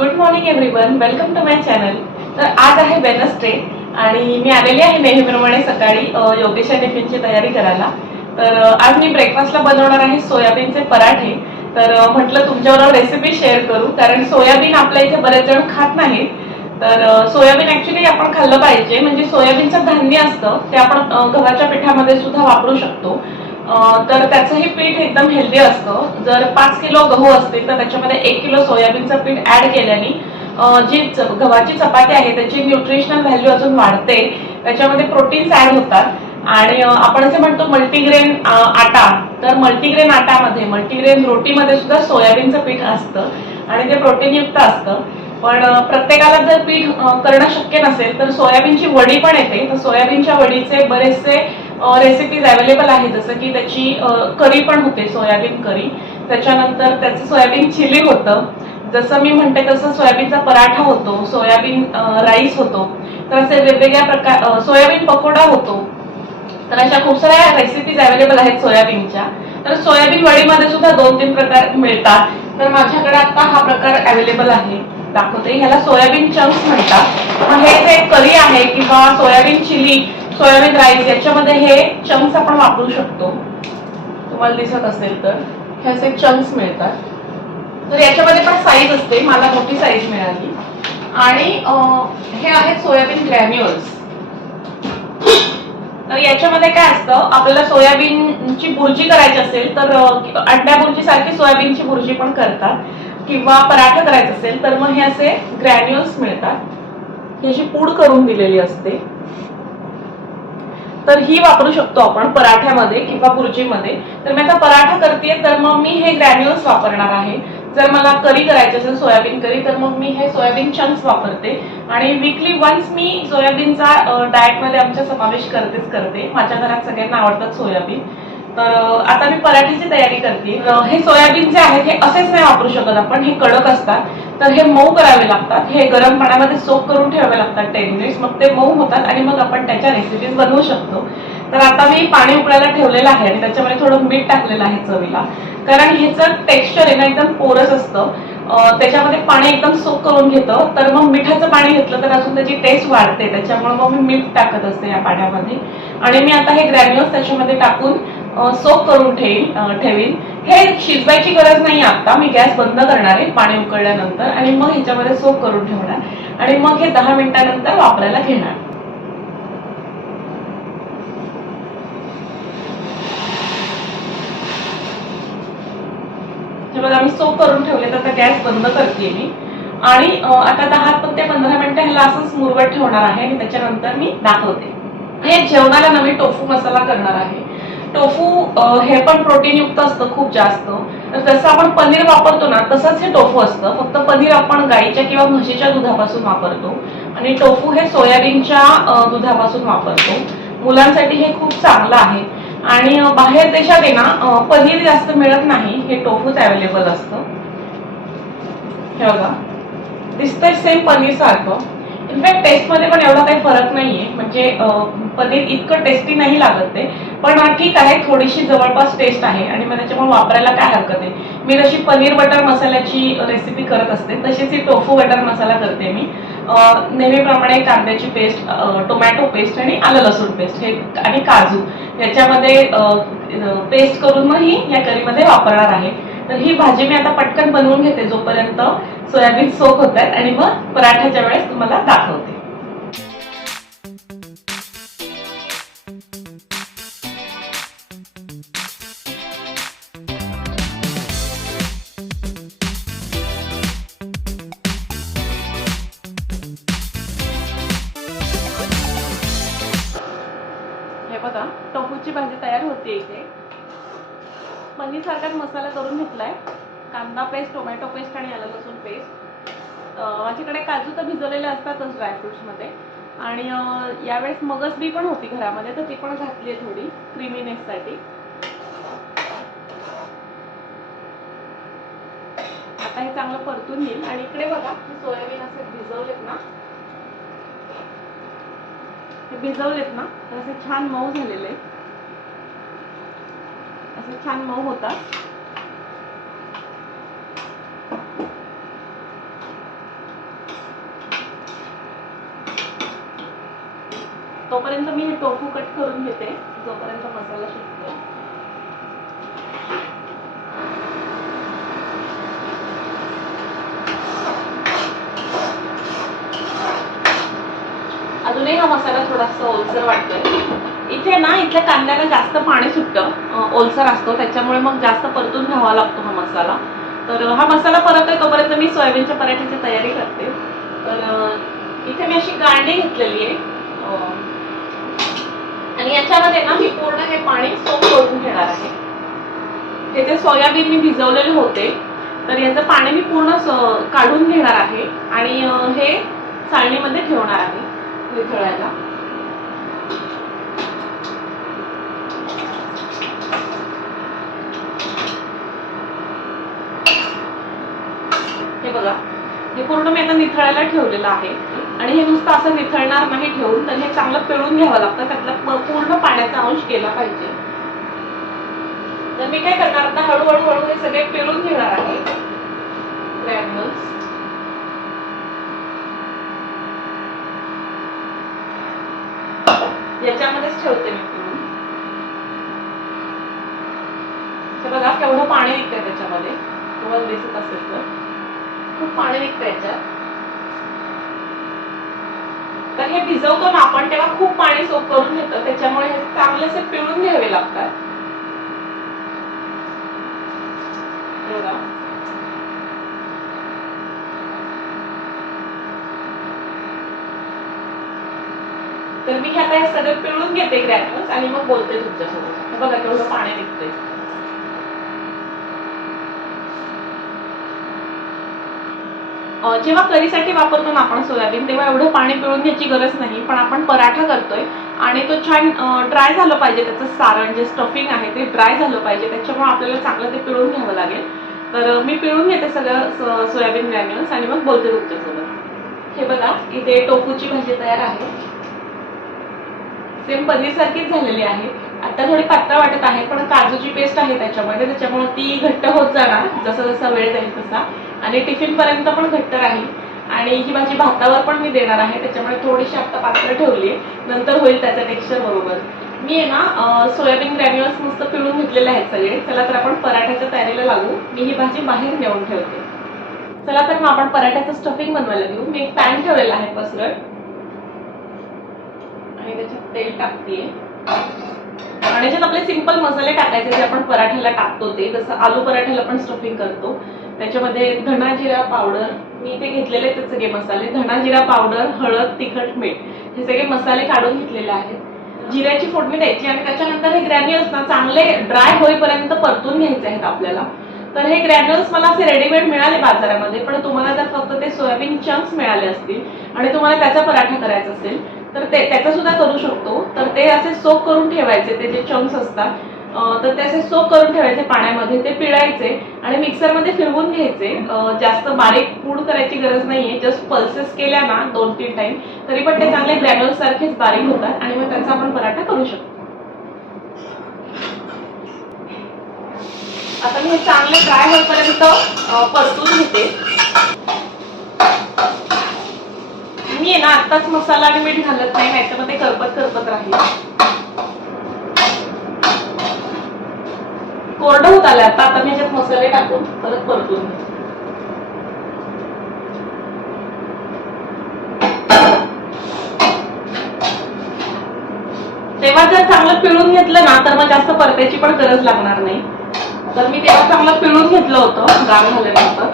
Good morning everyone, welcome to my channel. तर आज आहे वेनसडे आणि मी आलेली आहे नेहमीप्रमाणे सकाळी योगेशच्या टिफिनची तयारी करायला. तर आज मी ब्रेकफास्टला बनवणार आहे सोयाबीनचे पराठे. तर म्हटलं तुमच्याबरोबर रेसिपी शेअर करू, कारण सोयाबीन आपल्या इथे बरेच जण खात नाहीत. तर सोयाबीन ऍक्च्युली आपण खाल्लं पाहिजे. म्हणजे सोयाबीनचं धान्य असतं ते आपण गव्हाच्या पिठामध्ये सुद्धा वापरू शकतो. तर त्याचंही पीठ एकदम हेल्दी असतं. जर 5 किलो गहू असतील तर त्याच्यामध्ये 1 किलो सोयाबीनचं पीठ ऍड केल्याने जी गव्हाची चपाती आहे त्याची न्यूट्रिशनल व्हॅल्यू अजून वाढते. त्याच्यामध्ये प्रोटीन्स ऍड होतात आणि आपण असे म्हणतो मल्टीग्रेन आटा. तर मल्टीग्रेन आटामध्ये, मल्टीग्रेन रोटीमध्ये सुद्धा सोयाबीनचं पीठ असतं आणि ते प्रोटीनयुक्त असतं. पण प्रत्येकाला जर पीठ करणं शक्य नसेल तर सोयाबीनची वडी पण येते. तर सोयाबीनच्या वडीचे बरेचसे रेसिपीज अवेलेबल आहे. जसं की त्याची करी पण होते, सोयाबीन करी. त्याच्यानंतर त्याचं सोयाबीन चिली होतं. जसं मी म्हणते तसं सोयाबीनचा पराठा होतो, सोयाबीन राईस होतो. तर असे वेगवेगळ्या प्रकार, सोयाबीन पकोडा होतो. तर अशा खूप साऱ्या रेसिपीज अवेलेबल आहेत सोयाबीनच्या. तर सोयाबीन वडीमध्ये सुद्धा 2-3 प्रकार मिळतात. तर माझ्याकडे आता हा प्रकार अवेलेबल आहे, दाखवते. ह्याला सोयाबीन चंक्स म्हणतात. मग हे जे करी आहे किंवा सोयाबीन चिली, सोयाबीन राईस याच्यामध्ये हे चंक्स आपण वापरू शकतो. तुम्हाला दिसत असेल तर हे असे चंक्स मिळतात. तर याच्यामध्ये पण साईज असते, मला मोठी साईज मिळाली. आणि हे आहेत सोयाबीन ग्रॅन्युअल्स. तर याच्यामध्ये काय असतं, आपल्याला सोयाबीनची भुर्जी करायची असेल तर अंड्या भुर्जी सारखी सोयाबीनची भुर्जी पण करतात, किंवा पराठा करायचा असेल तर मग हे असे ग्रॅन्युअल्स मिळतात. ही अशी पूड करून दिलेली असते. तर ही वापरू शकतो आपण पराठ्यामध्ये किंवा भुर्जीमध्ये. तर मी आता पराठा करते तर मग मी हे ग्रॅन्युअल्स वापरणार आहे. जर मला करी करायची असेल सोयाबीन करी तर मग मी हे सोयाबीन चंक्स वापरते. आणि वीकली वन्स मी सोयाबीनचा डाएटमध्ये आमच्या समावेश करते. माझ्या घरात सगळ्यांना आवडतात सोयाबीन. तर आता मी पराठ्याची तयारी करते. हे सोयाबीन जे आहे हे असेच नाही वापरू शकत आपण, हे कडक असतात. तर हे मऊ करावे लागतात. हे गरम पाण्यामध्ये सोक करून ठेवावे लागतात 10 मिनिट्स. मग ते मऊ होतात आणि मग आपण त्याच्या रेसिपीज बनवू शकतो. तर आता मी पाणी उकळायला ठेवलेलं आहे आणि त्याच्यामध्ये थोडं मीठ टाकलेलं आहे चवीला. कारण ह्याचं टेक्स्चर आहे ना एकदम पोरस असतं. त्याच्यामध्ये पाणी एकदम सोक करून घेतं. तर मग मिठाचं पाणी घेतलं तर अजून त्याची टेस्ट वाढते. त्याच्यामुळे मग मी मीठ टाकत असते या पाण्यामध्ये. आणि मी आता हे ग्रॅन्युअल्स त्याच्यामध्ये टाकून सोक करून ठेवीन. हे शिजवायची गरज नाही. आता मी गॅस बंद करणार आहे पाणी उकळल्यानंतर आणि मग ह्याच्यामध्ये सोक करून ठेवणार आणि मग हे 10 मिनिटांनंतर वापरायला घेणार. हे बघा मी सोक करून ठेवले. तर आता गॅस बंद करते मी आणि आता 10 ते 15 मिनिटं ह्याला असंच मुरवत ठेवणार आहे आणि त्याच्यानंतर मी दाखवते. हे जेवणाला नवीन टोफू मसाला करणार आहे. टोफू हे पण प्रोटीन युक्त असतं खूप जास्त. तर जसं आपण पनीर वापरतो ना तसंच हे टोफू असतं. फक्त पनीर आपण गाईच्या किंवा म्हशीच्या दुधापासून वापरतो आणि टोफू हे सोयाबीनच्या दुधापासून वापरतो. मुलांसाठी हे खूप चांगलं आहे. आणि बाहेर देशात आहे ना पनीर जास्त मिळत नाही, हे टोफूच अवेलेबल असतं. हे बघा दिसतंय सेम पनीर सारखं. इनफॅक्ट टेस्ट मध्ये पण एवढा काही फरक नाहीये. म्हणजे पनीर इतकं टेस्टी नाही लागत ते. पण ठीक आहे, थोडीशी जवळपास टेस्ट आहे आणि मग त्याच्यामुळे वापरायला काय हरकत आहे. मी जशी पनीर बटर मसाल्याची रेसिपी करत असते तशीच ही टोफू बटर मसाला करते मी. नेहमीप्रमाणे कांद्याची पेस्ट, टोमॅटो पेस्ट आणि आलं लसूण पेस्ट हे आणि काजू याच्यामध्ये पेस्ट करून मग ही या करीमध्ये वापरणार आहे. तर ही भाजी मी आता पटकन बनवून घेते जोपर्यंत सोयाबीन सोक होत आहेत आणि मग पराठ्याच्या वेळेस तुम्हाला दाखवते. हे बघा टोफूची भाजी तयार होते. इथे पनीर सारखाच मसाला करून घेतलाय. कांदा पेस्ट, टोमॅटो पेस्ट आणि आलं लसूण पेस्ट. माझ्याकडे काजू तर भिजवलेले असतातच ड्रायफ्रुट्स मध्ये. आणि यावेळेस मगज बी पण होती घरामध्ये तर ती पण घातली आहे थोडी क्रीमीनेस साठी. आता हे चांगलं परतून घेईल. आणि इकडे बघा सोयाबीन असे भिजवलेत ना, तर असे छान मऊ झालेले, असे छान मऊ होतात. तोपर्यंत मी हे टोफू कट करून घेते जोपर्यंत मसाला शिजतो. अजूनही हा मसाला थोडासा ओलसर वाटतोय. इथे ना इथल्या कांद्याला जास्त पाणी सुटतं, ओलसर असतो, त्याच्यामुळे मग जास्त परतून घ्यावा लागतो हा मसाला. तर हा मसाला परततोय तोपर्यंत मी सोयाबीनच्या पराठ्याची तयारी करते. तर इथे मी अशी गांडी घेतलेली आहे आणि याच्यामध्ये ना मी पूर्ण हे पाणी सोक करून घेणार आहे. हे जे सोयाबीन मी भिजवलेले होते तर याचं पाणी मी पूर्ण काढून घेणार आहे आणि हे चाळणीमध्ये ठेवणार आहे निथळायला. हे बघा, हे पूर्ण मी आता निथळायला ठेवलेलं आहे आणि हे नुसतं असं निथळणार नाही ठेवून, तर हे चांगलं पिळून घ्यावं लागतं, त्यातला पूर्ण पाण्याचा अंश गेला पाहिजे. तर मी काय करणार आता हळूहळू हे सगळे पिळून घेणार आहे ग्रॅन्युल्स. याच्यामध्येच ठेवते मी पिळून. बघा केवढं पाणी निघतंय त्याच्यामध्ये, तुम्हाला दिसत असेल तर खूप पाणी निघतं याच्यात. तर हे भिजवतो ना आपण तेव्हा खूप पाणी सोक करून घेतं, त्याच्यामुळे हे चांगलेसे पिळून घ्यावे लागतात. तर मी आता हे सगळं पिळून घेते ग्रॅन्युल्स आणि मग बोलते तुमच्यासोबत. बघा केवढं पाणी निघतंय. जेव्हा करीसाठी वापरतो ना आपण सोयाबीन तेव्हा एवढं पाणी पिळून घ्यायची गरज नाही, पण आपण पराठा करतोय आणि तो छान ड्राय झालं पाहिजे, त्याचं सारण जे स्टफिंग आहे ते ड्राय झालं पाहिजे, त्याच्यामुळे आपल्याला चांगलं ते पिळून घ्यावं लागेल. तर मी पिळून घेते सगळं सोयाबीन ग्रॅन्युल्स आणि मग बोलते तुमच्यासोबत. हे बघा इथे टोफूची भाजी तयार आहे, सेम पनीर सारखीच झालेली आहे. आता थोडी पातळ वाटत आहे पण काजूची पेस्ट आहे त्याच्यामुळे ती घट्ट होत जाणार जसा जसा वेळ जाईल तसा, आणि टिफिन पर्यंत पण घट्ट राहील. आणि ही भाजी भातावर पण मी देणार आहे, त्याच्यामुळे थोडीशी आता पातळ ठेवली, नंतर होईल त्याचं टेक्स्चर बरोबर. मी आहे ना सोयाबीन ग्रॅन्युल्स मस्त पिळून घेतलेले आहेत सगळे. चला तर आपण पराठ्याच्या तयारीला लागू. मी ही भाजी बाहेर नेऊन ठेवते. चला तर मग आपण पराठ्याचं स्टफिंग बनवायला घेऊ. मी एक पॅन ठेवलेला आहे पसरट आणि त्याच्यात तेल टाकते आणि याच्यात आपले सिंपल मसाले टाकायचे जे आपण पराठ्याला टाकतो, ते जसं आलू पराठ्याला पण स्टफिंग करतो. त्याच्यामध्ये धना जिरा पावडर, मी इथे घेतलेले आहेत सगळे मसाले. धना जिरा पावडर, हळद, तिखट, मीठ हे सगळे मसाले काढून घेतलेले आहेत. जिऱ्याची फोडणी द्यायची आणि त्याच्यानंतर हे ग्रॅन्युल्स ना चांगले ड्राय होईपर्यंत परतून घ्यायचे आहेत आपल्याला. तर हे ग्रॅन्युल्स मला असे रेडीमेड मिळाले बाजारामध्ये, पण तुम्हाला जर फक्त ते सोयाबीन चंक्स मिळाले असतील आणि तुम्हाला त्याचा पराठा करायचा असेल तर त्याचा सुद्धा करू शकतो. तर ते असे सोक करून ठेवायचे, ते जे चंक्स असतात तर ते असे सोक करून ठेवायचे पाण्यामध्ये, ते पिळायचे आणि मिक्सरमध्ये फिरवून घ्यायचे. जास्त बारीक पूड करायची गरज नाहीये, जस्ट पल्सेस केल्या ना 2-3 टाइम तरी पण ते चांगले ग्रॅन्युल्स सारखेच बारीक होतात आणि मग त्याचा आपण पराठा करू शकतो. आता मी हे चांगले ड्राय होईपर्यंत परतून घेते. मी आहे ना आत्ताच मसाला आणि मीठ घालत नाही, याच्यामध्ये करपत राहील. कोरडं होत आलं आता मी याच्यात मसाले टाकून परत परतून घेते. तेव्हा जर चांगलं पिळून घेतलं ना तर मग जास्त परतायची पण गरज लागणार नाही. तर मी तेव्हा चांगलं पिळून घेतलं होतं गार झाल्यानंतर,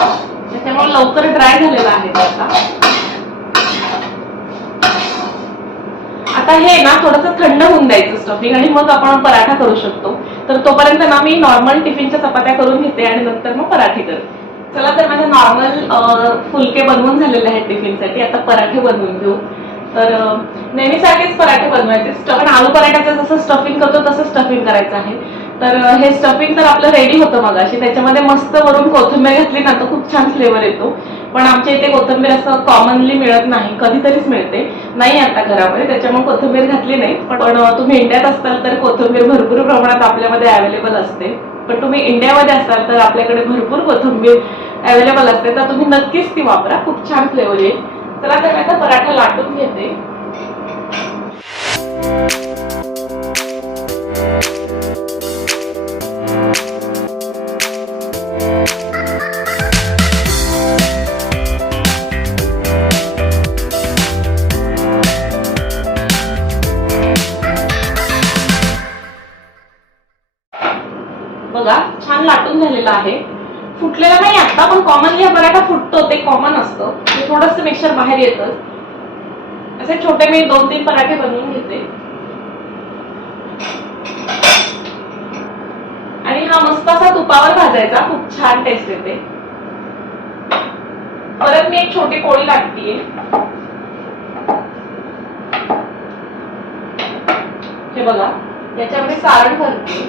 त्याच्यामुळे लवकर ड्राय झालेलं आहे ते. आता हे ना थोडंसं थंड होऊन द्यायचं स्टफिंग आणि मग आपण पराठा करू शकतो. तर तोपर्यंत ना मी नॉर्मल टिफिनच्या चपात्या करून घेते आणि नंतर मग पराठे करते. चला तर माझे नॉर्मल फुलके बनवून झालेले आहेत टिफिनसाठी. आता पराठे बनवून घेऊ. तर नेहमीसारखेच पराठे बनवायचे, पण आलू पराठ्याचं जसं स्टफिंग करतो तसं स्टफिंग करायचं आहे. तर हे स्टफिंग तर आपलं रेडी होतं मगाशी, त्याच्यामध्ये मस्त वरून कोथिंबीर घातली ना तर खूप छान फ्लेवर येतो. पण आमच्या इथे कोथिंबीर असं कॉमनली मिळत नाही, कधीतरीच मिळते, नाही आता घरामध्ये, त्याच्यामुळे कोथिंबीर घातली नाही. पण तुम्ही इंडियात असाल तर कोथिंबीर भरपूर प्रमाणात आपल्यामध्ये अवेलेबल असते. पण तुम्ही इंडियामध्ये असाल तर आपल्याकडे भरपूर कोथिंबीर अवेलेबल असते, तर तुम्ही नक्कीच ती वापरा, खूप छान फ्लेवर येईल. चला तर आता पराठा लाटून घेते. बघा छान लाटून झालेला आहे, फुटलेला नाही आता, पण कॉमनली हा पराठा फुटतो ते कॉमन असतं, थोडंसं मिक्सचर बाहेर येतं. असे छोटे मी 2-3 पराठे बनवून घेते आणि हा मस्त असा तुपावर भाजायचा, खूप छान टेस्ट येते. परत मी एक छोटी पोळी लाटतीये. हे बघा याच्यामध्ये सारण भरते.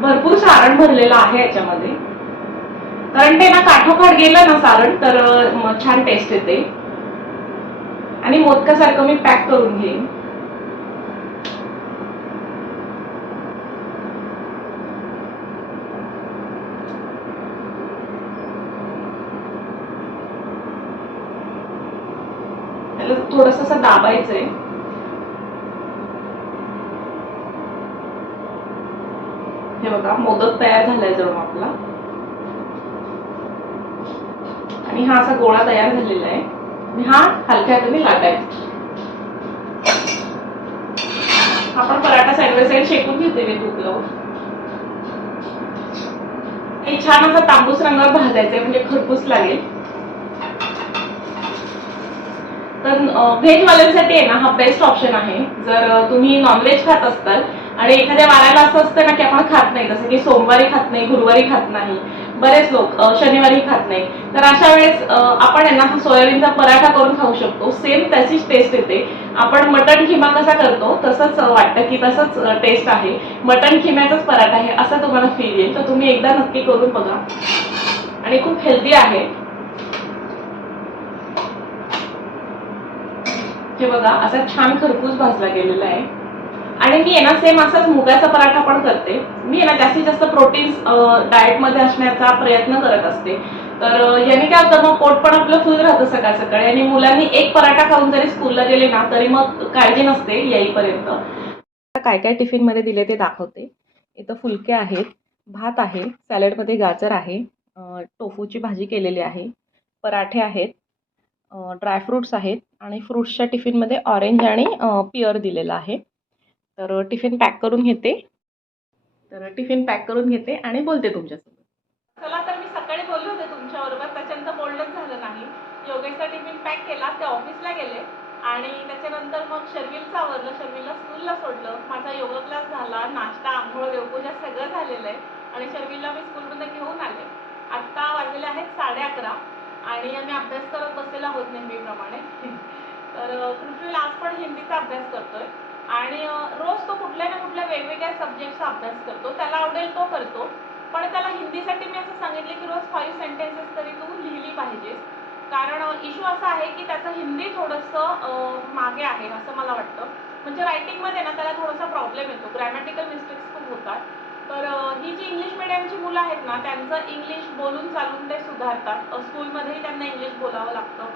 भरपूर सारण भरलेलं आहे याच्यामध्ये, कारण ते ना काठोकाठ गेलं ना सारण तर छान टेस्ट येते. आणि मोदकासारखं मी पॅक करून घेईन. त्याला थोडंसं असं दाबायचंय. हे बघा मोदक तयार झालाय जणू आपला, आणि हा असा गोळा तयार झालेला आहे आणि हा हलक्या हाताने लाटायचा. आपण पराठा साइड बाय साइड शेकून घेते मी तूप लावून. हे छान असा तांबूस रंगावर भाजायचंय म्हणजे खरपूस लागेल. तर व्हेज वाल्यांसाठी आहे ना हा बेस्ट ऑप्शन आहे. जर तुम्ही नॉनव्हेज खात असताल आणि एखाद्या वाराला असं असतं ना की आपण खात नाही, जसं की सोमवारी खात नाही, गुरुवारी खात नाही, बरेच लोक शनिवारी खात नाही, तर अशा वेळेस आपण आहे ना सोयाबीनचा पराठा करून खाऊ शकतो. सेम त्याचीच टेस्ट येते. आपण मटण खिमा कसा करतो तसंच वाटतं की तसंच टेस्ट आहे, मटण खिम्याचाच पराठा आहे असं तुम्हाला फील येईल. तर तुम्ही एकदा नक्की करून बघा आणि खूप हेल्दी आहे. हे बघा असा छान खरपूस भाजला गेलेला आहे. आणि मी आहे ना सेम असाच मुगाचा पराठा पण करते. मी आहे ना जास्तीत जास्त प्रोटीन्स डाएट मध्ये असण्याचा प्रयत्न करत असते. तर याने काय होतं, मग पोट पण आपलं फुल राहतं सकाळ सकाळी, आणि मुलांनी एक पराठा खाऊन जरी स्कूलला गेले ना तरी मग काळजी नसते येईपर्यंत. काय काय टिफिन मध्ये दिले ते दाखवते. इथं फुलके आहेत, भात आहे, सॅलडमध्ये गाजर आहे, टोफूची भाजी केलेली आहे, पराठे आहेत, ड्रायफ्रुट्स आहेत, आणि फ्रुट्सच्या टिफिनमध्ये ऑरेंज आणि पिअर दिलेला आहे. तर टिफिन पॅक करून घेते आणि बोलते तुमच्यासोबत. चला, तर मी सकाळी बोलले होते तुमच्याबरोबर, त्याच्यानंतर बोलणंच झालं नाही. योगेशचा टिफिन पॅक केला, ते ऑफिसला गेले, आणि त्याच्यानंतर मग शर्विलचं आवरलं, शर्विलला स्कूलला सोडलं, माझा योगा क्लास झाला, नाश्ता, आंघोळ, देवपूजा सगळं झालेलं आहे, आणि शर्विलला मी स्कूलमध्ये घेऊन आले. आत्ता वाजलेले आहेत 11:30 आणि आम्ही अभ्यास करत बसलेलो आहोत नेहमीप्रमाणे. तर कृष्णवेल आज पण हिंदीचा अभ्यास करतोय, आणि रोज तो कुठल्या ना कुठल्या वेगवेगळ्या सब्जेक्टचा अभ्यास करतो. त्याला आवडेल तो करतो, पण त्याला हिंदीसाठी मी असं सांगितले की रोज 5 सेंटेन्सेस तरी तू लिहिली पाहिजेस. कारण इश्यू असा आहे की त्याचं हिंदी थोडंसं मागे आहे असं मला वाटतं. म्हणजे रायटिंगमध्ये ना त्याला थोडासा प्रॉब्लेम येतो, ग्रॅमॅटिकल मिस्टेक्स खूप होतात. तर ही जी इंग्लिश मिडियमची मुलं आहेत ना त्यांचं इंग्लिश बोलून चालून ते सुधारतात. स्कूलमध्येही त्यांना इंग्लिश बोलावं लागतं.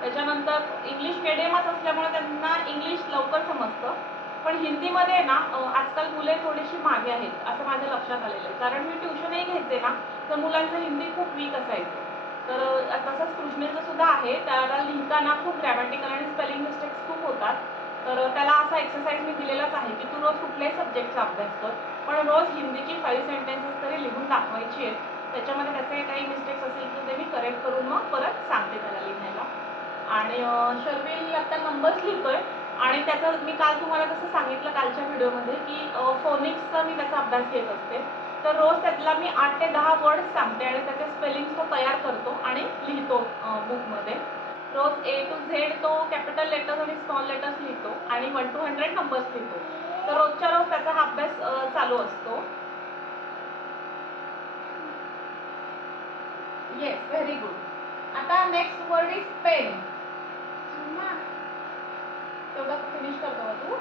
त्याच्यानंतर इंग्लिश मिडियमच असल्यामुळे त्यांना इंग्लिश लवकर समजतं. पण हिंदीमध्ये ना आजकाल मुले थोडीशी मागे आहेत असं माझ्या लक्षात आलेलं आहे. कारण मी ट्युशनही घ्यायचे ना तर मुलांचं हिंदी खूप वीक असायचं. तर तसंच कृष्णेचं सुद्धा आहे, त्याला लिहिताना खूप ग्रॅमॅटिकल आणि स्पेलिंग मिस्टेक्स खूप होतात. तर त्याला असा एक्सरसाइज मी दिलेलाच आहे की तू रोज कुठल्याही सब्जेक्टचा अभ्यास कर, पण रोज हिंदीची 5 सेंटेन्सेस तरी लिहून दाखवायची आहेत. त्याच्यामध्ये त्याचे काही मिस्टेक्स असेल तर ते मी करेक्ट करून मग परत सांगते त्याला लिहायला. आणि शर्विल आता नंबर्स लिहितोय, आणि त्याचं मी काल तुम्हाला जसं सांगितलं कालच्या व्हिडिओमध्ये की फोनिक्सचा मी त्याचा अभ्यास घेत असते. तर रोज त्यातला मी 8 ते 10 वर्ड्स सांगते आणि त्याचे स्पेलिंग्स तो तयार करतो आणि लिहितो बुकमध्ये. रोज A to Z तो कॅपिटल लेटर्स आणि स्मॉल लेटर्स लिहितो आणि 1 to 100 नंबर्स लिहितो. तर रोजच्या रोज त्याचा हा अभ्यास चालू असतो. Yes, very good. आता नेक्स्ट वर्ड इज पेन. तेवढं फिनिश करतो का तू?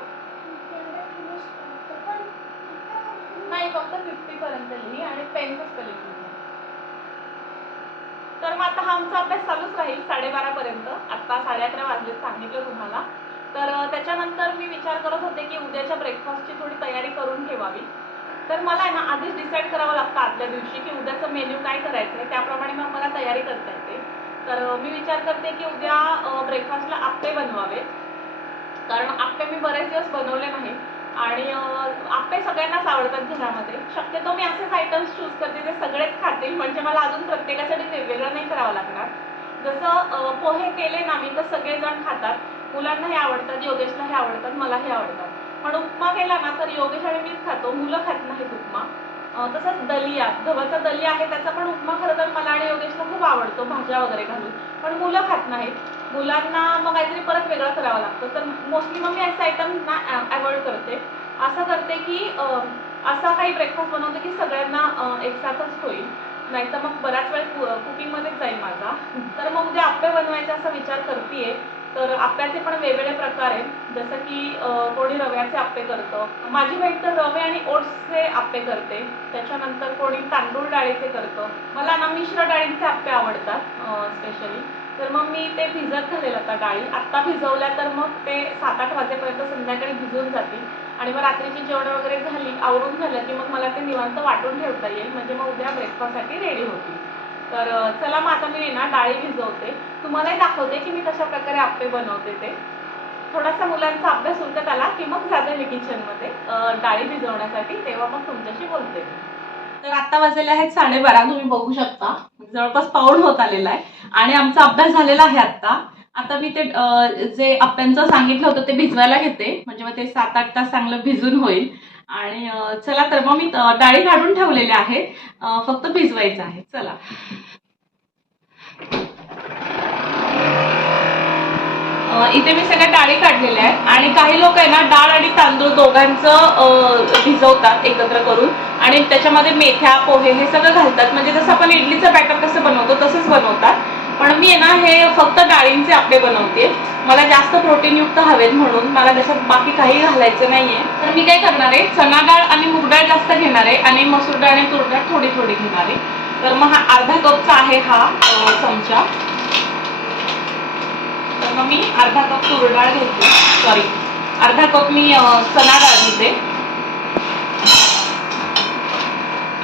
नाही, फक्त 50 पर्यंत लिही आणि पेनचं स्पेलिंग लिही. तर मग आता हा आमचा अभ्यास चालूच राहील 12:30 पर्यंत. आता 11:30 वाजले सांगितलं तुम्हाला. तर त्याच्यानंतर मी विचार करत होते की उद्याच्या ब्रेकफास्टची थोडी तयारी करून ठेवावी. तर मला आहे ना आधीच डिसाईड करावं लागतं आदल्या दिवशी की उद्याचं मेन्यू काय करायचं आहे, त्याप्रमाणे मग मला तयारी करता येते. तर मी विचार करते की उद्या ब्रेकफास्टला आप्पे बनवावे, कारण आप्पे मी बरेच दिवस बनवले नाही आणि आप्पे सगळ्यांनाच आवडतात घरामध्ये. शक्यतो मी असेच आयटम्स चूज करते जे सगळेच खातील, म्हणजे मला अजून प्रत्येकासाठी वेगवेगळं नाही करावं लागणार. जसं पोहे केले ना मी तर सगळेजण खातात, मुलांना हे आवडतात, योगेशला हे आवडतात, मला हे आवडतात. पण उपमा केला ना तर योगेश आणि मीच खातो, मुलं खात नाहीत उपमा. तसंच दलिया, गव्हाचा दलिया आहे त्याचा पण उपमा खरं तर मला आणि योगेशला खूप आवडतो भाज्या वगैरे घालून, पण मुलं खात नाहीत. मुलांना मग काहीतरी परत वेगळं करावं लागतं. तर मोस्टली मग मी असे आयटम्स ना अवॉइड करते. असं करते की असा काही ब्रेकफास्ट बनवते की सगळ्यांना एकसाथच होईल, नाहीतर मग बराच वेळ कुकिंगमध्येच जाईल माझा. तर मग उद्या आप्पे बनवायचा असा विचार करतेय. तर आप्प्याचे पण वेगवेगळे प्रकार आहेत, जसं की कोणी रव्याचे आप्पे करतं, माझी बहीण तर रवे आणि ओट्सचे आप्पे करते. त्याच्यानंतर कोणी तांदूळ डाळीचे करतं. मला ना मिश्र डाळींचे आप्पे आवडतात स्पेशली. तर मग मी ते भिजत घालेल आता डाळी. आत्ता भिजवल्या तर मग ते 7-8 वाजेपर्यंत संध्याकाळी भिजून जातील आणि मग रात्रीची जेवण वगैरे झाली, आवरून झालं की मग मला ते निवांत वाटून ठेवता येईल, म्हणजे मग उद्या ब्रेकफास्टसाठी रेडी होतील. तर चला मग आता मी ना डाळी भिजवते, तुम्हालाही दाखवते की मी कशा प्रकारे आप्पे बनवते ते. थोडासा मुलांचा अभ्यास उरकत आला की मग जाते मी किचनमध्ये डाळी भिजवण्यासाठी, तेव्हा मग तुमच्याशी बोलते. तर आता वाजलेले आहेत 12:30, तुम्ही बघू शकता जवळपास पाऊण होत आलेला आहे आणि आमचा अभ्यास झालेला आहे आता. आता मी ते जे आप्प्यांचं सांगितलं होतं ते भिजवायला घेते, म्हणजे मग ते 7-8 तास चांगलं भिजून होईल. आणि चला तर मग मी डाळी काढून ठेवलेल्या आहेत, फक्त भिजवायचं आहे. चला. इथे मी सगळ्या डाळी काढलेल्या आहेत आणि काही लोक आहे ना डाळ आणि तांदूळ दोघांचं भिजवतात एकत्र करून आणि त्याच्यामध्ये मेथ्या पोहे हे सगळं घालतात, म्हणजे जसं आपण इडलीचं बॅटर कसं बनवतो तसंच बनवतात. पण मी आहे ना हे फक्त डाळींचे आप्पे बनवते, मला जास्त प्रोटीनयुक्त हवेत म्हणून, मला त्याच्यात बाकी काही घालायचं नाहीये. तर मी काय करणार आहे, चना डाळ आणि मूग डाळ जास्त घेणार आहे आणि मसूर डाळ आणि तूर डाळ थोडी थोडी घेणार आहे. तर मग हा अर्धा कपचा आहे हा चमचा. तर मग मी अर्धा कप तूर डाळ घेते, सॉरी अर्धा कप मी चना डाळ घेते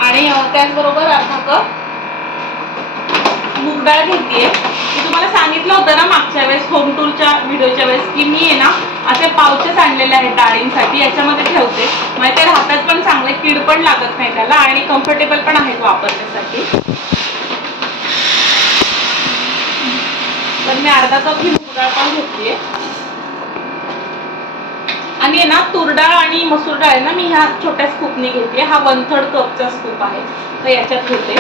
आणि त्याचबरोबर अर्धा कप मूग डाळ घेतेय. मी तुम्हाला सांगितलं होतं ना मागच्या वेळेस होम टूरच्या व्हिडिओच्या वेळेस की मी आहे ना असे पाउचेस आणलेले आहेत डाळींसाठी, याच्यामध्ये ठेवते, म्हणजे ते राहतात पण चांगले, कीड पण लागत नाही त्याला आणि कम्फर्टेबल पण आहेत वापरण्यासाठी. तर मी अर्धा कप ही मूग डाळ पण घेतलीये आणि ना तूर डाळ आणि मसूर डाळ ना मी ह्या छोट्या स्कूपने घेतली, हा 1/3 कपचा स्कूप आहे, तर याच्यात घेते.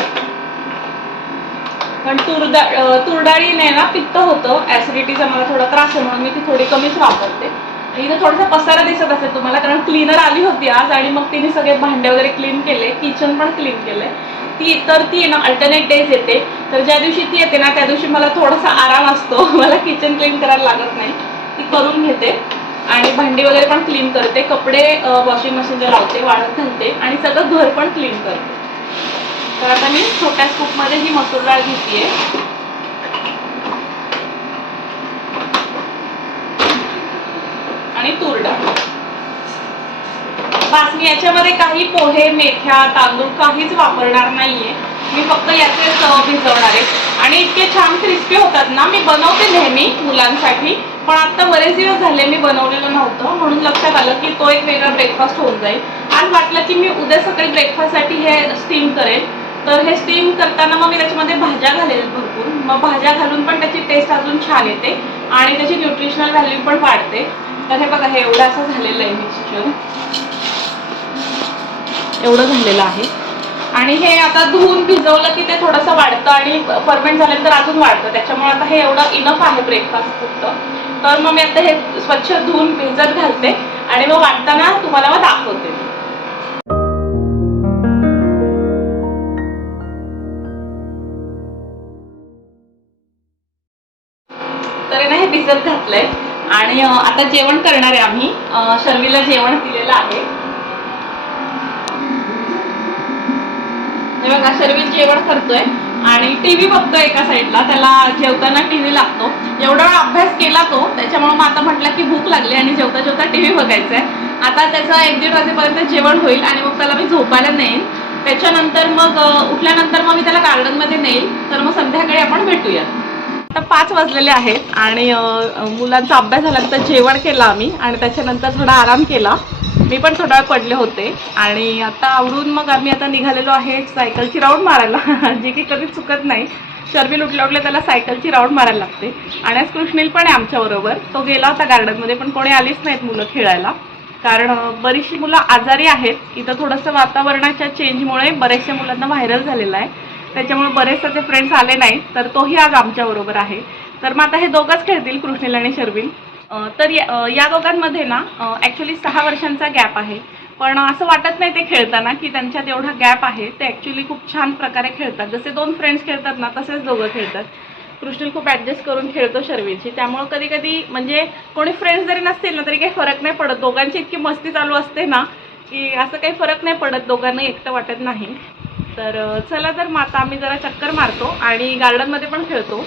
पण तूर डाळीने ना पित्त होतं, ऍसिडिटीचा मला थोडा त्रास आहे म्हणून मी ती थोडी कमीच वापरते. इथं थोडासा पसारा दिसत असेल तुम्हाला, कारण क्लीनर आली होती आज आणि मग तिने सगळे भांडे वगैरे क्लीन केले, किचन पण क्लीन केलंय. ती ना अल्टरनेट डेज येते, तर ज्या दिवशी ती येते ना त्या दिवशी मला थोडासा आराम असतो, मला किचन क्लीन करायला लागत नाही, ती करून घेते आणि भांडी वगैरे पण क्लीन करते, कपडे वॉशिंग मशीनला लावते, वाळत घालते आणि सगळं घर पण क्लीन करते. तर आता मी छोट्या स्कूपमध्ये ही मसूर डाळ घेतेय आणि तूर डाळ. बस मी याच्यामध्ये काही पोहे मेथ्या तांदूळ काहीच वापरणार नाहीये, मी फक्त याचेच भिजवणार आहे आणि इतके छान क्रिस्पी होतात ना. मी बनवते नेहमी मुलांसाठी, पण आता बरेच दिवस झाले मी बनवलेलं नव्हतं, म्हणून लक्षात आलं की तो एक वेगळा ब्रेकफास्ट होऊन जाईल. आज वाटलं की मी उद्या सकाळी ब्रेकफास्टसाठी हे स्टीम करेल, तर हे स्टीम करताना मग मी त्याच्यामध्ये भाज्या घालेल भरपूर, मग भाज्या घालून पण त्याची टेस्ट अजून छान येते आणि त्याची न्यूट्रिशनल व्हॅल्यू पण वाढते. तर हे बघा, हे एवढं असं झालेलं आहे मिक्सचर, एवढं झालेलं आहे आणि हे आता धुवून भिजवलं की ते थोडंसं वाढतं आणि फर्मेंट झाल्यानंतर अजून वाढतं, त्याच्यामुळे आता हे एवढं इनफ आहे ब्रेकफास्ट फक्त. तर मग मी आता हे स्वच्छ धुवून भिजत घालते आणि मग वाटताना तुम्हाला मग दाखवते. तर ना हे भिजत घातलंय आणि आता जेवण करणार आहे आम्ही. शर्वीला जेवण दिलेलं आहे, हे बघा शर्वी जेवण करतोय आणि टीव्ही बघतो एका साईडला, त्याला जेवताना टीव्ही लागतो. एवढा वेळ अभ्यास केला तो, त्याच्यामुळे मग आता म्हटलं की भूक लागली आणि जेवता जेवता टीव्ही बघायचा आहे. आता त्याचं 1-1:30 वाजेपर्यंत जेवण होईल आणि मग त्याला मी झोपायला नेईन. त्याच्यानंतर मग उठल्यानंतर मग मी त्याला गार्डनमध्ये नेईल. तर मग संध्याकाळी आपण भेटूया. आता 5 वाजलेले आहेत आणि मुलांचा अभ्यास झाल्यानंतर जेवण केलं आम्ही आणि त्याच्यानंतर थोडा आराम केला. मी पण थोडा वेळ पडले होते आणि आता आवरून मग आम्ही आता निघालेलो आहे सायकलची राऊंड मारायला, जे की कधी चुकत नाही. शर्विल उठल्या उठल्या त्याला सायकलची राऊंड मारायला लागते. आणि आज कृष्णील पण आहे आमच्याबरोबर. तो गेला होता गार्डनमध्ये, पण कोणी आलीच नाहीत मुलं खेळायला, कारण बरीचशी मुलं आजारी आहेत. इथं थोडंसं वातावरणाच्या चेंजमुळे बऱ्याचशा मुलांना व्हायरल झालेलं आहे, त्याच्यामुळे बरेच त्याचे फ्रेंड्स आले नाहीत. तर तोही आज आमच्याबरोबर आहे. तर मग आता हे दोघंच खेळतील, कृष्णील आणि शर्विल. तर या दोघांमध्ये ना ॲक्च्युली 6 वर्षांचा गॅप आहे, पण असं वाटत नाही ते खेळताना की त्यांच्यात एवढा गॅप आहे. ते ॲक्च्युली खूप छान प्रकारे खेळतात. जसे 2 फ्रेंड्स खेळतात ना, तसेच दोघं खेळतात. कृष्णील खूप ॲडजस्ट करून खेळतो शर्विलची, त्यामुळं कधी कधी म्हणजे कोणी फ्रेंड्स जरी नसतील ना तरी काही फरक नाही पडत. दोघांची इतकी मस्ती चालू असते ना की असं काही फरक नाही पडत, दोघांना एकटं वाटत नाही. तर चला, तर मग आता आम्ही जरा चक्कर मारतो आणि गार्डनमध्ये पण खेळतो.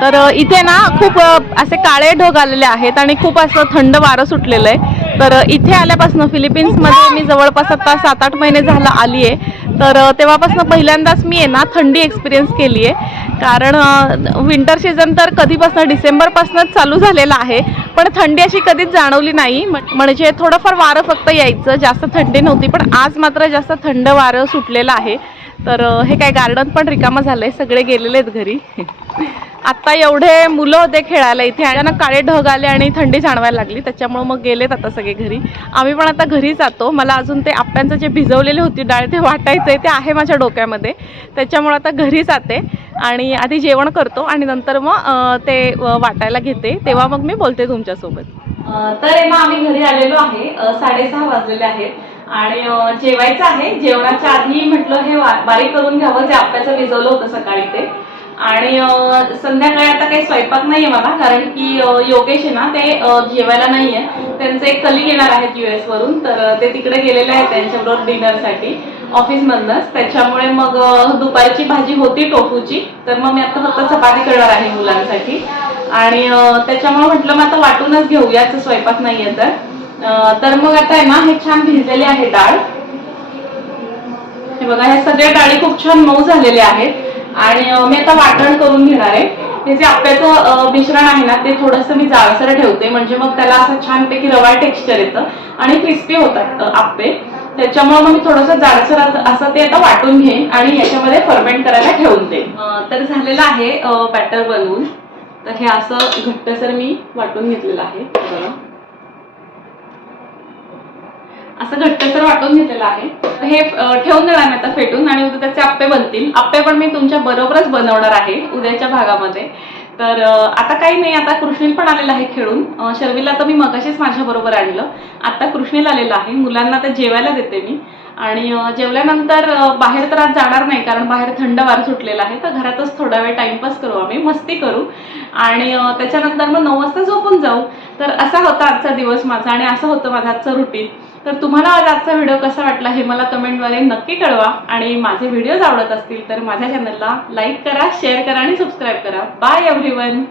तर इथे ना खूप असे काळे ढग आलेले आहेत आणि खूप असं थंड वारं सुटलेलं आहे. तर इथे आल्यापासून फिलिपिन्समध्ये मी जवळपास आता 7-8 महिने झालं आली आहे. तर तेव्हापासून पहिल्यांदाच मी आहे ना थंडी एक्सपिरियन्स केली आहे. कारण विंटर सीझन तर कधीपासून डिसेंबरपासूनच चालू झालेला आहे, पण थंडी अशी कधीच जाणवली नाही. म्हणजे थोडंफार वारं फक्त यायचं, जास्त थंडी नव्हती. पण आज मात्र जास्त थंड वारं सुटलेलं आहे. तर हे काय गार्डन पण रिकामं झालंय, सगळे गेलेले आहेत घरी. आत्ता एवढे मुलं होते खेळायला इथे, अचानक काळे ढग आले आणि थंडी जाणवायला लागली, त्याच्यामुळे मग गेलेत आता सगळे घरी. आम्ही पण आता घरी जातो. मला अजून ते आप्यांचं जे भिजवलेली होती डाळ ते वाटायचं आहे, ते आहे माझ्या डोक्यामध्ये, त्याच्यामुळे आता घरी जाते आणि आधी जेवण करतो आणि नंतर मग ते वाटायला घेते, तेव्हा मग मी बोलते तुमच्यासोबत. तर मग आम्ही घरी आलेलो आहे, 6:30 वाजलेले आहेत आणि जेवायचं आहे. जेवणाच्या आधी म्हटलं हे बारीक करून घ्यावं, जे आप्याचं भिजवलं होतं सकाळी ते. आणि संध्याकाळी आता काही स्वयंपाक नाहीये मला, कारण की योगेश आहे ना ते जेवायला नाहीये. त्यांचे एक कलिग येणार आहेत US वरून, तर ते तिकडे गेलेले आहेत त्यांच्याबरोबर डिनरसाठी ऑफिसमधनंच. त्याच्यामुळे मग दुपारची भाजी होती टोफूची, तर मग मी आता फक्त चपाती करणार आहे मुलांसाठी. आणि त्याच्यामुळे म्हटलं मग आता वाटूनच घेऊयाच, स्वयंपाक नाहीये तर मग आता आहे ना हे छान भिजलेले आहे डाळ. हे बघा, हे सगळे डाळी खूप छान मऊ झालेले आहेत आणि मी आता वाटण करून घेणार आहे. हे जे आप्याचं मिश्रण आहे ना ते थोडंसं मी जाडसर ठेवते, म्हणजे मग त्याला असं छानपैकी रवा टेक्स्चर येतं आणि क्रिस्पी होतात आप्पे. त्याच्यामुळे मग मी थोडंसं जाडसर असं ते आता वाटून घेईन आणि याच्यामध्ये फर्मेंट करायला ठेवून दे. तर झालेलं आहे बॅटर बनवून. तर हे असं घट्टसर मी वाटून घेतलेलं आहे. बघा, असं घट्टसर वाटून घेतलेलं आहे. हे ठेवून देणार मी आता फेटून आणि उद्या त्याचे आप्पे बनतील. आप्पे पण मी तुमच्या बरोबरच बनवणार आहे उद्याच्या भागामध्ये. तर आता काही नाही, आता कृष्णील पण आलेला आहे खेळून. शर्विलला तर मी मगाशीच माझ्या बरोबर आणलं, आता कृष्णील आलेला आहे. मुलांना तर जेवायला देते मी आणि जेवल्यानंतर बाहेर तर आज जाणार नाही, कारण बाहेर थंड वार सुटलेला आहे. तर घरातच थोडा वेळ टाइमपास करू, आम्ही मस्ती करू आणि त्याच्यानंतर मग 9 वाजता झोपून जाऊ. तर असा होता आजचा दिवस माझा आणि असं होतं माझं आजचं रुटीन. तर तुम्हाला आज आजचा व्हिडिओ कसा वाटला हे मला कमेंटद्वारे नक्की कळवा आणि माझे व्हिडिओज आवडत असतील तर माझ्या चॅनलला लाईक करा, शेअर करा आणि सबस्क्राईब करा. Bye everyone.